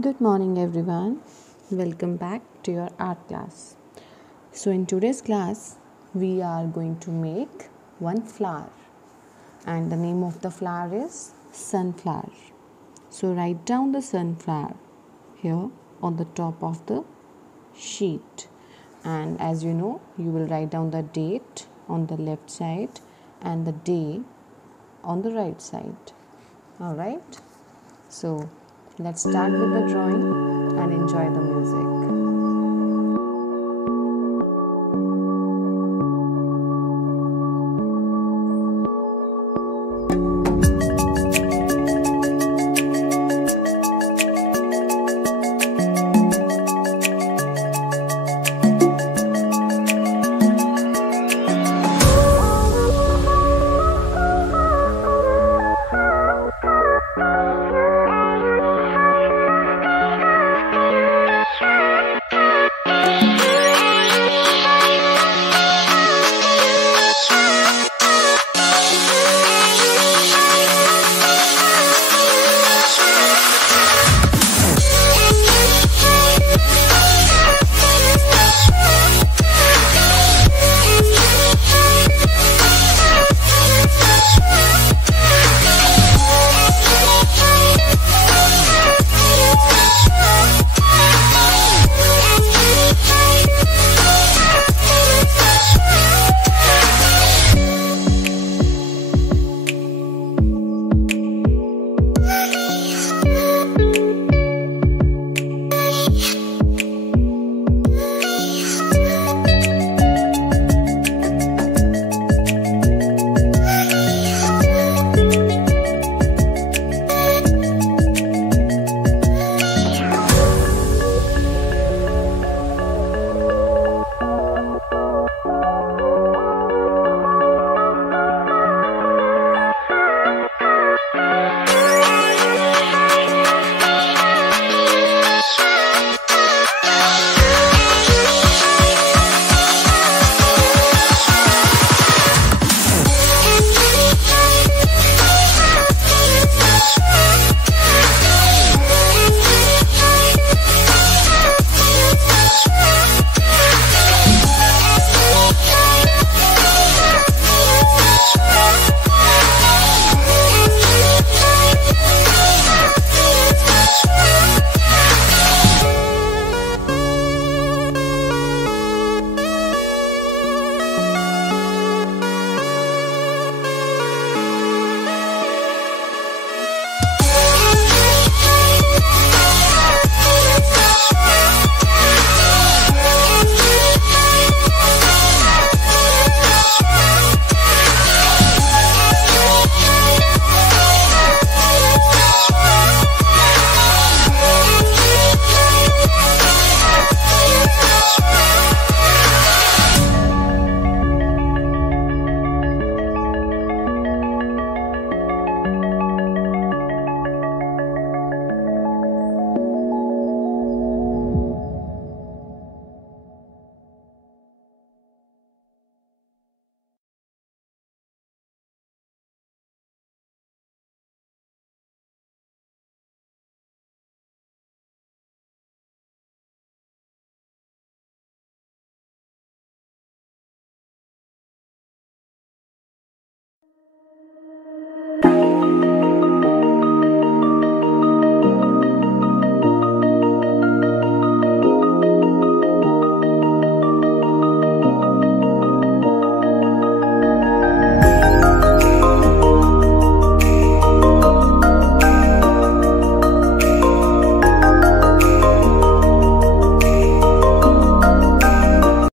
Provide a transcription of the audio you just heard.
Good morning, everyone. Welcome back to your art class. So, in today's class, we are going to make one flower, and the name of the flower is sunflower. So, write down the sunflower here on the top of the sheet, and as you know, you will write down the date on the left side and the day on the right side. All right. So let's start with the drawing and enjoy the music.